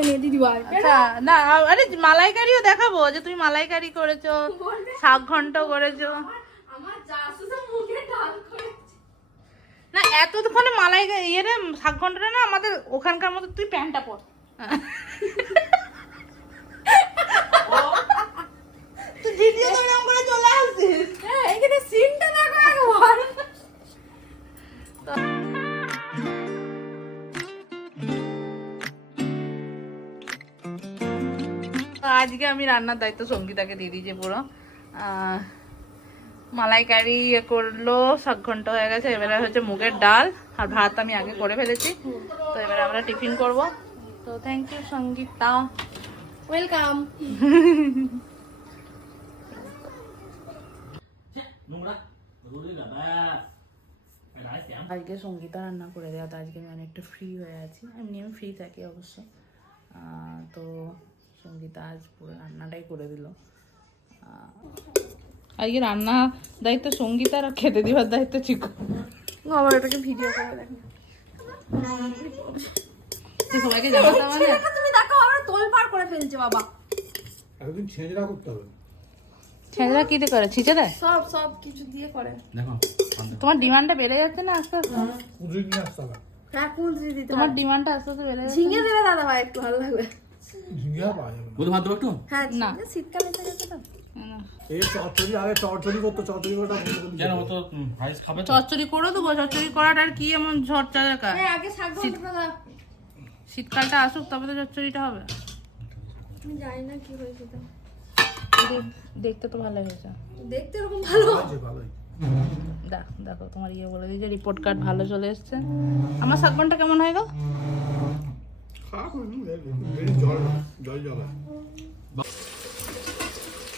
করে নিয়ে দিদি ভাই। আচ্ছা না, আরে মালাইকারিও দেখাবো যে তুমি মালাইকারি করেছো, শাক ঘন্ট করেছো। আমার জাসুসে মুখে ডাল করেছে। না এতক্ষণে মালাইকারি ইয়ে শাক ঘন্টটা না আমাদের ওখানকার মতো। তুই প্যান্টটা পর। তুই ভিডিও তো এরকম করে চলে আসছিস। হ্যাঁ, এখানে সিনটা দেখো একবার। আজকে আমি রান্নার দায়িত্ব সঙ্গীতাকে দিয়ে দিয়েছি পুরো। মালাইকারি করলো, শাক ঘন্ট হয়ে গেছে, এবারে হচ্ছে মুগের ডাল আর ভাত আমি আগে করে ফেলেছি। তো এবারে আমরা টিফিন করব। তো থ্যাংক ইউ সঙ্গীতা, ওয়েলকাম। আজকে সঙ্গীতা রান্না করে দেওয়া, তো আজকে আমি অনেকটা ফ্রি হয়ে আছি। এমনি আমি ফ্রি থাকি অবশ্য। তো সঙ্গীতা আজ পুরো রান্নাটাই করে দিল। আজকে রান্না দায়িত্ব সঙ্গীতার আর খেতে দেওয়ার দায়িত্ব চিকু। আবার এটাকে ভিডিও করে দেখো। সবাইকে জানাতে মানে তুমি দেখো আমরা তোলপাড় করে ফেলছে বাবা। একদিন ছেঁচড়া করতে হবে। ছেলেরা কি দিয়ে করে, ছিঁচে দেয়? সব কিছু দিয়ে করে। দেখো তোমার ডিমান্ডটা বেড়ে যাচ্ছে না আস্তে আস্তে? কুদরি নিয়ে আসতে হবে। হ্যাঁ, কুঁদরি দিতে তোমার ডিমান্ডটা আস্তে আস্তে বেড়ে যাচ্ছে। ঝিঙে দেবে দাদা ভাই, একটু ভালো লাগবে। ঝিঙ্গা পাওয়া যাবে না। বুধ ভাত দেবো একটু? হ্যাঁ, না। শীতকাল এসে গেছে তো। এই চচ্চড়ি আগে চচ্চড়ি করতো, চচ্চড়ি করে কেন ও তো রাইস খাবে তো? চচ্চড়ি করে দেবো, চচ্চড়ি করাটা আর কি এমন ঝরঝরে কাজ? হ্যাঁ, আগে শাক ঘন্টটা দাও। শীতকালটা আসুক তবে তো চচ্চড়িটা হবে। আমি জানি না কি হয়েছে তো। দেখতে তো ভালো হয়েছে। দেখতে এরকম ভালো। ভালোই। দেখো তোমার ইয়ে বলে দিয়েছে, রিপোর্ট কার্ড ভালো চলে এসছে। আমার শাক ঘন্টা কেমন হয় গো? খারাপ হয়নি, জল জল জল।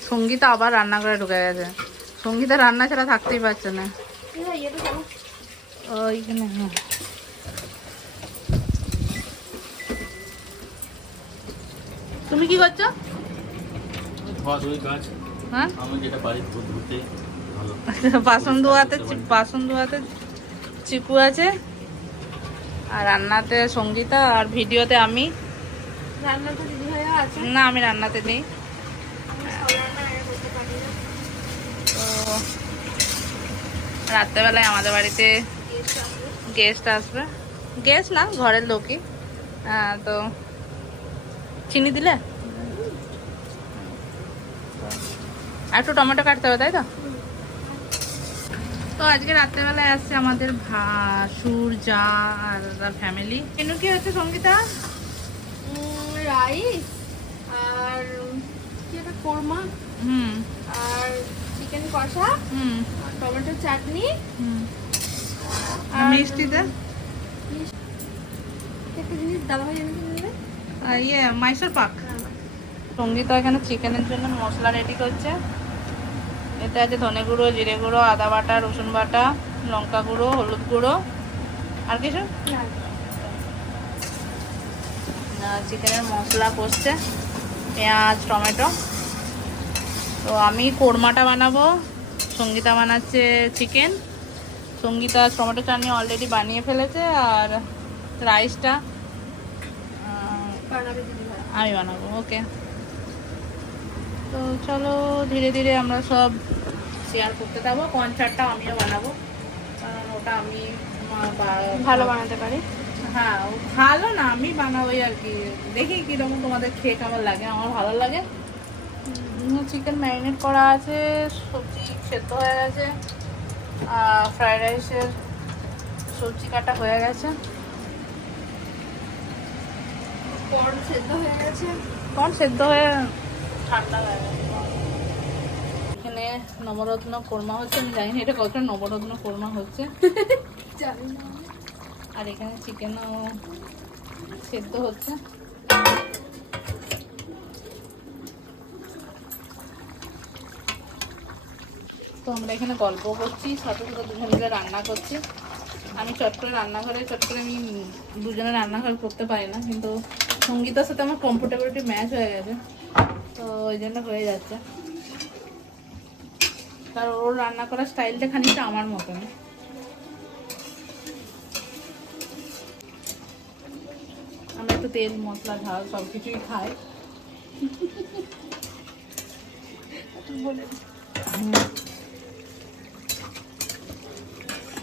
সঙ্গীতা আবার রান্না করে ঢুকে গেছে। সঙ্গীতা রান্না ছাড়া থাকতেই পারছে না। ইয়েটা চলো। ওইখানে হ্যাঁ। তুমি কি করছো? ধোয়া ধুই কাজ হ্যাঁ, আমি যেটা পারি ধুতে ভালো। বাসন ধোয়াতে চিকু আছে, আর রান্নাতে সঙ্গীতা, আর ভিডিওতে আমি। রান্না তো দিদি ভাইয়া আছে। না, আমি রান্নাতে নেই। সব রান্না আগে করতে পারি না। তো রাত্রেবেলায় আমাদের বাড়িতে গেস্ট আসবে। গেস্ট না, ঘরের লোকই। তো চিনি দিলে আর একটু টমেটো কাটতে হবে, তাই তো? তো আজকে রাত্রেবেলায় আসছে আমাদের ভাসুর, যা আর তার ফ্যামিলি। মেনু কি হচ্ছে সঙ্গীতা? রাইস আর কি একটা কোরমা হুম আর চিকেন কষা হুম আর টমেটো চাটনি হুম। আর মিষ্টিতে একটা জিনিস দাদা ভাই এনেছে নেবে। ইয়ে মাইসোর পাক। সঙ্গীতা এখানে চিকেনের জন্য মশলা রেডি করছে। এতে আছে ধনে গুঁড়ো, জিরে গুঁড়ো, আদা বাটা, রসুন বাটা, লঙ্কা গুঁড়ো, হলুদ গুঁড়ো, আর কিছু। চিকেনের মশলা কষছে, পেঁয়াজ, টমেটো। তো আমি কোরমাটা বানাবো, সঙ্গীতা বানাচ্ছে চিকেন। সঙ্গীতা টমেটো চাটনি অলরেডি বানিয়ে ফেলেছে, আর রাইসটা বানাবে দিদি ভাই। আমি বানাবো। ওকে, তো চলো ধীরে ধীরে আমরা সব শেয়ার করতে থাকবো। কনসার্টটা আমিও বানাবো, কারণ ওটা আমি ভালো বানাতে পারি। হ্যাঁ, ভালো না, আমি বানাবোই আর কি। দেখি কিরকম তোমাদের খেয়ে কেমন লাগে। আমার ভালো লাগে। চিকেন ম্যারিনেট করা আছে, সবজি সেদ্ধ হয়ে গেছে, ফ্রাইড রাইসের সবজি কাটা হয়ে গেছে, কর্ন সেদ্ধ হয়ে গেছে। কর্ন সেদ্ধ হয়ে ঠান্ডা হয়ে গেছে। এখানে নবরত্ন কোরমা হচ্ছে, আমি জানি না এটা কতটা নবরত্ন কোরমা হচ্ছে। জানি না। আর এখানে চিকেনও সেদ্ধ হচ্ছে। তো আমরা এখানে গল্প করছি, সাথে সাথে দুজন মিলে রান্না করছি। আমি চট করে আমি দুজনে রান্নাঘর করতে পারি না, কিন্তু সঙ্গীতার সাথে আমার কমফোর্টেবিলিটি ম্যাচ হয়ে গেছে, তো ওই জন্য হয়ে যাচ্ছে। কারণ ওর রান্না করার স্টাইলটা খানিকটা আমার মতন। আমরা একটু তেল মশলা ঝাল সব কিছুই খায়।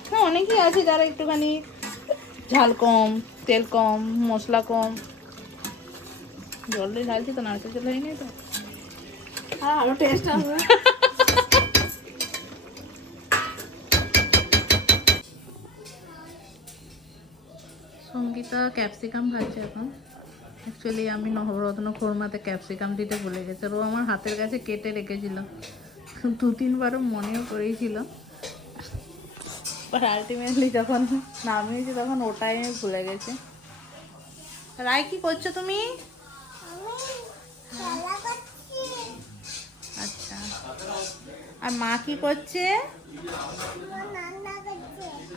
হ্যাঁ, অনেকেই আছে যারা একটুখানি ঝাল কম, তেল কম, মশলা কম। জলটাই ঢালছি তো, নারকেল জল হয়নি তো। আরো টেস্ট আসবে। সঙ্গীতা ক্যাপসিকাম খাচ্ছে এখন। অ্যাকচুয়ালি আমি নবরত্ন খোরমাতে ক্যাপসিকাম দিতে ভুলে গেছে, আর ও আমার হাতের কাছে কেটে রেখেছিল, 2-3বারও মনেও করেছিল, বাট আলটিমেটলি যখন নামিয়েছি তখন ওটাই আমি ভুলে গেছি। রায় কি করছো তুমি? আচ্ছা, আর মা কি করছে?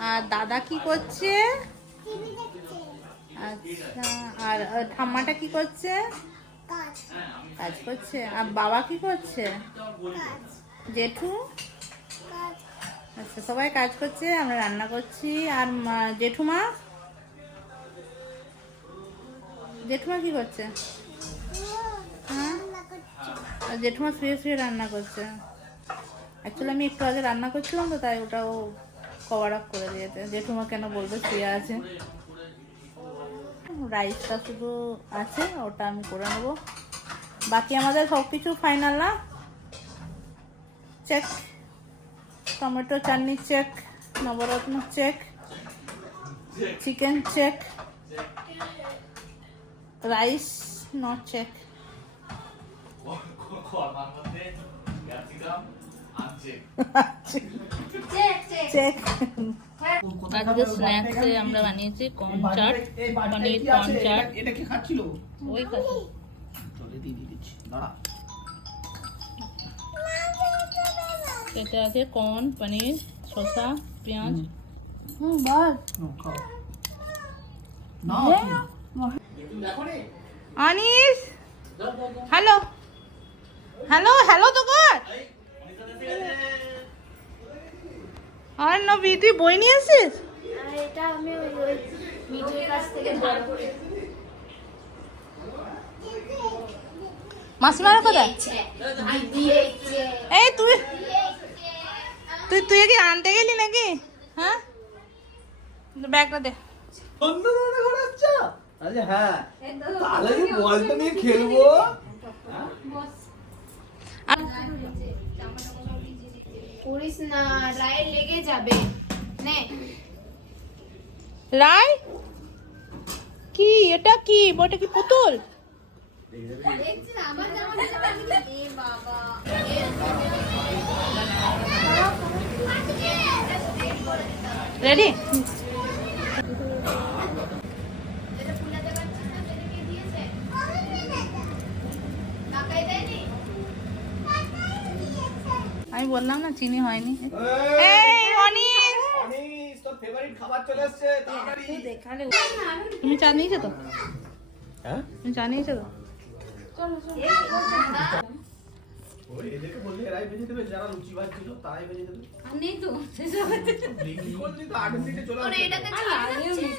আর দাদা কি করছে? আচ্ছা, আর ঠাম্মাটা কি করছে? কাজ করছে। আর বাবা কি করছে? জেঠু? আচ্ছা, সবাই কাজ করছে, আমরা রান্না করছি। আর জেঠুমা? জেঠুমা কি করছে? হ্যাঁ, আর জেঠুমা শুয়ে শুয়ে রান্না করছে। অ্যাকচুয়ালি আমি একটু আগে রান্না করছিলাম তো, তাই ওটাও কভার আপ করে দিয়েছে। জেঠুমা কেন বলবে শুয়ে আছে। রাইসটা শুধু আছে, ওটা আমি করে নেব। বাকি আমাদের সব কিছু ফাইনাল না? Check. Tomato chutney check, navratan check, chicken check, rice not check. Check. আজকে স্ন্যাক্সে আমরা বানিয়েছি কর্ন চাট, পনির কর্ন চাট। এটা কি খাচ্ছিল? ওই খাচ্ছি। চলে দিয়ে দিচ্ছি, দাঁড়া। এতে আছে কর্ন, পনির, শসা, পেঁয়াজ। বল। খাও না। অনিস, হ্যালো হ্যালো হ্যালো তো কর। আর নবী, তুই বই নিয়ে এসেছিস? এটা আমি ওই মিঠুর কাছ থেকে ধার করে মাসিমারা কোথায়? এই তুই তুই তুই কি আনতে গেলি নাকি? হ্যাঁ, ব্যাগটা দে। আচ্ছা, হ্যাঁ, তাহলে কি বলটা নিয়ে খেলবো? করিস না, রায়ের লেগে যাবে। নে রায়, কি এটা? কি বইটা? কি পুতুল? দেখছিস আমার জামা এ বাবা। রেডি? এটা ফুলাতে পারছিস না, তোকে কে দিয়েছে? টাকাই দেয়নি? আমি বললাম না চিনি হয়নি। এই অনিস, অনিস, তোর ফেভারিট খাবার চলে এসেছে, তাড়াতাড়ি। তুমি চা নিয়েছো তো? হ্যাঁ, তুমি চা নিয়েছো তো? ওই এদেরকে বললে এরাই ভেজে দেবে, যারা রুচিবাজ ছিল তারাই ভেজে দেবে। আর নেই তো কি করলি তো 8 মিনিটে চলে আসবে। এটাতে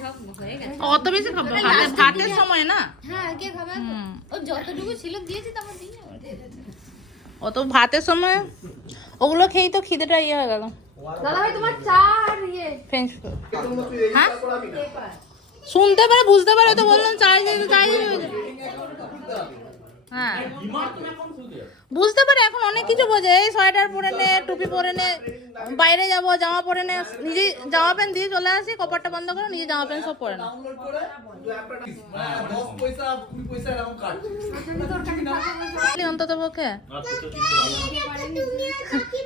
সব হয়ে গেছে। অত বেশি খাবো না, ভাতের সময় না। হ্যাঁ, কে খাবে? ও যতটুকু ছিল দিয়েছি, তারপর দিয়ে অত ভাতের সময় ওগুলো খেয়েই তো খিদেটা ইয়ে হয়ে গেল। দাদা ভাই তোমার চা আর ইয়ে ফ্রেঞ্চ তোমরা তুই এই হ্যাঁ? হিসাব করাবি না। শুনতে পারে, বুঝতে পারে, তো বললাম চাই দিতে চাই দিতে। হ্যাঁ, বুঝতে পারে, এখন অনেক কিছু বোঝে। এই সোয়েটার পরে নে, টুপি পরে নে, বাইরে যাবো জামা পরে নে, নিজে জামা প্যান্ট দিয়ে চলে আসি, কপারটা বন্ধ করে নিজে জামা প্যান্ট সব পরে না। ডাউনলোড করে তুই অ্যাপটা 10 পয়সা 20 পয়সা এরকম কাট। অন্তত পক্ষে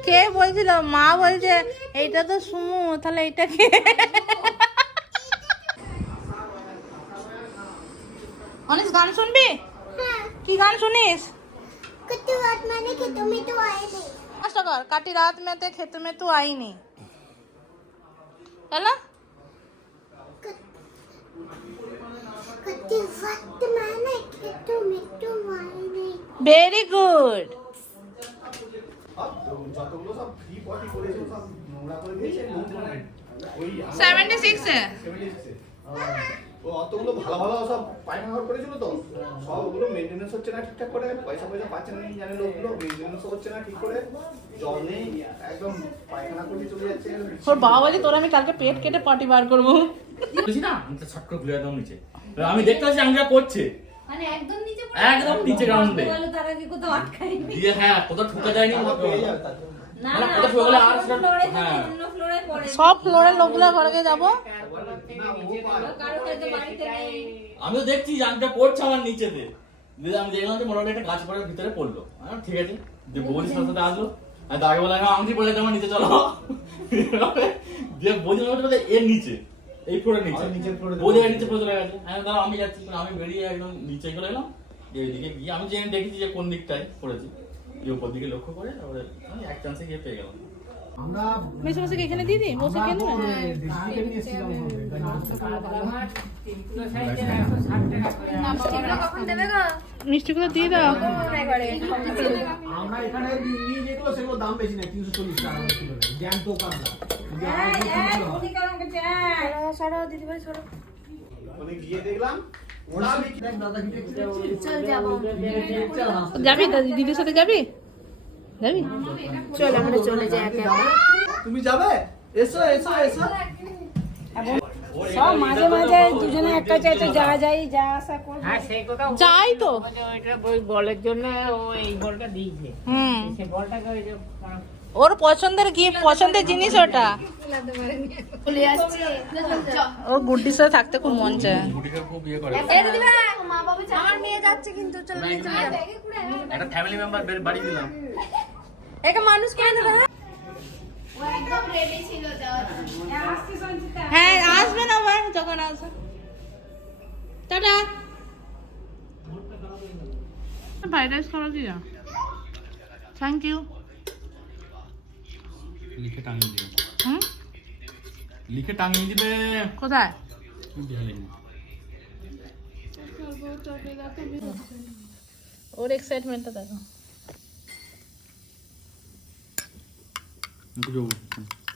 কে বলছিল? মা বলছে এইটা তো সুমু, তাহলে এইটা কে? অনিস, গান শুনবি? কি গান শুনিস? কাটি রাত মেতে খেত মে তু আইনি, তাই না? Very good. যতগুলো সব ফ্রি পটি করেছিল সব নোংরা করে দিয়েছে, নোংরা ওই 76 এ 76 এ ও অতগুলো ভালো ভালো সব পায়খানা ঘর করেছিল তো সবগুলো মেনটেনেন্স হচ্ছে না ঠিকঠাক করে, পয়সা পাচ্ছে না জানে লোকগুলো, মেনটেনেন্স হচ্ছে না ঠিক করে, জল নেই, একদম পায়খানা করে চলে যাচ্ছে। ওর বাবা বলে তোর আমি কালকে পেট কেটে পাটি বার করবো। বুঝছি না আমি তো ছট করে ঘুরে একদম নিচে, আমি দেখতে পাচ্ছি আঙ্গুরা করছে মানে একদম নিচে একদম নিচে গ্রাউন্ডে বলে তার আগে কোথাও আটকায়নি। দিয়ে হ্যাঁ কোথাও ঠুকা যায়নি পেয়ে যাবে তার জন্য। না মানে না কোথাও ঠুকে গেলে আর সেটা ফ্লোরে হ্যাঁ অন্য ফ্লোরে পড়ে। সব ফ্লোরের লোকগুলো ঘরে যাবো। কারো হয়তো বাড়িতে নেই। আমিও দেখছি যে আঙ্গুরা পড়ছে আমার নিচেতে, দিয়ে আমি দেখলাম যে মোটামুটি একটা গাছ পড়ার ভিতরে পড়লো, ঠিক আছে, যে বৌদির সাথে সাথে আসলো, আর তাকে বললাম আংটি পড়ে তোমার নিচে চলো, দিয়ে বৌদি বলে এর নিচে এই ফ্লোরের নিচে নিচের ফ্লোরে বৌদি নিচে পড়ে চলে গেছে, আমি দাঁড়া আমি যাচ্ছি, আমি বেরিয়ে একদম নিচে চলে এলাম, এইদিকে গিয়ে আমি জেনে দেখেছি যে কোন দিকটায় পড়েছি, এই উপর দিকে লক্ষ্য করে তারপরে আমি এক চান্সে গিয়ে পেয়ে গেলাম। আমরা মেসে মেসে এখানে দিদি বসে কেন কখন দেবে গো? মিষ্টিগুলো দিয়ে দাও। আমরা এখানে নিয়ে যেগুলো সেগুলো দাম বেশি না, 340 টাকা কিলো জ্যাম তো কামলা সরো দিদি ভাই সরো। মানে গিয়ে দেখলাম ওরা দাদা কি চল যাবো। যাবি দিদির সাথে যাবি? যাবি? চল আমরা চলে যাই একে একে। তুমি যাবে? এসো এসো এসো। সব মাঝে মাঝে দুজনে একটা চাইতে যা যাই যা আসা করবো। হ্যাঁ সেই কথা যাই তো। ওইটা ওই বলের জন্য ও এই বলটা দিয়েছে, হুম, সেই বলটাকে ওই যে ওর পছন্দের গিফট, পছন্দের জিনিস ওটা। চলে আসছি। ওর গুড্ডির সাথে থাকতে খুব মন চায়। গুটিকে খুব ইয়ে করে, এই দিদি ভাই মা বাবা আমার মেয়ে যাচ্ছে কিন্তু চল নিয়ে চলে যাবো। একটা ফ্যামিলি মেম্বার বাড়ি দিলাম। একে মানুষ কেন দেবে? ও একদম রেডি ছিল যাওয়ার জন্য। হ্যাঁ আসবেন আবার যখন আসবেন। টাটা। ফ্রাইড রাইস খাবার কি? Thank you. লিখে টাঙিয়ে দিবে, হুম, লিখে টাঙিয়ে দিবে কোথায়? ওর এক্সাইটমেন্টটা দেখো।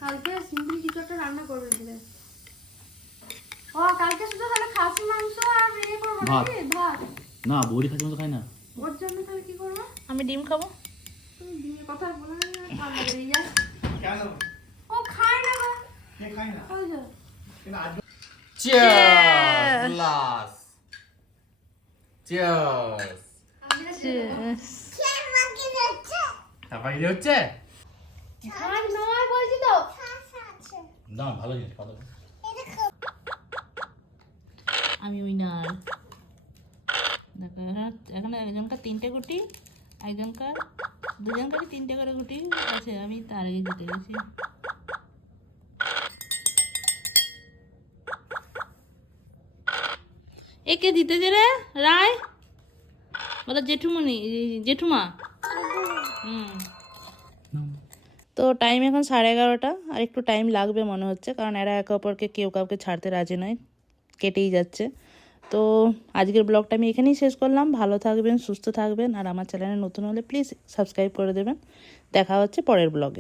কালকে সিম্পল কিছু একটা রান্না করবে দিলে। ও কালকে শুধু তাহলে খাসি মাংস আর ইয়ে করবো ভাত। নাকি? ভাত। না বৌদি খাচ্ছে মতো খাই না, ওর জন্য তাহলে কি করবো? আমি ডিম খাবো। তুমি বিয়ের কথা বলে না ঠান্ডা লেগে যায়। কেন? ও খায় না গো। কে খায় না? ওই যে। কিন্তু আজ চিয়ার্স গ্লাস, চিয়ার্স। তারপর কি হচ্ছে? আর নয় বলছি তো। না ভালো জিনিস খাওয়া দাওয়া। আমি উইনার। দেখো এখানে একজনকার 3টে গুটি, একজনকার দুজনকারই 3টে করে গুটি আছে, আমি তার আগে জিতে গেছি। একে দিতে যে রে রায় বলো জেঠুমনি, জেঠুমা। হুম, তো টাইম এখন 11:30, আর একটু টাইম লাগবে মনে হচ্ছে, কারণ এরা একে অপরকে কেউ কাউকে ছাড়তে রাজি নয়, কেটেই যাচ্ছে। তো আজকের ব্লগটা আমি এখানেই শেষ করলাম। ভালো থাকবেন, সুস্থ থাকবেন, আর আমার চ্যানেলে নতুন হলে প্লিজ সাবস্ক্রাইব করে দেবেন। দেখা হচ্ছে পরের ব্লগে।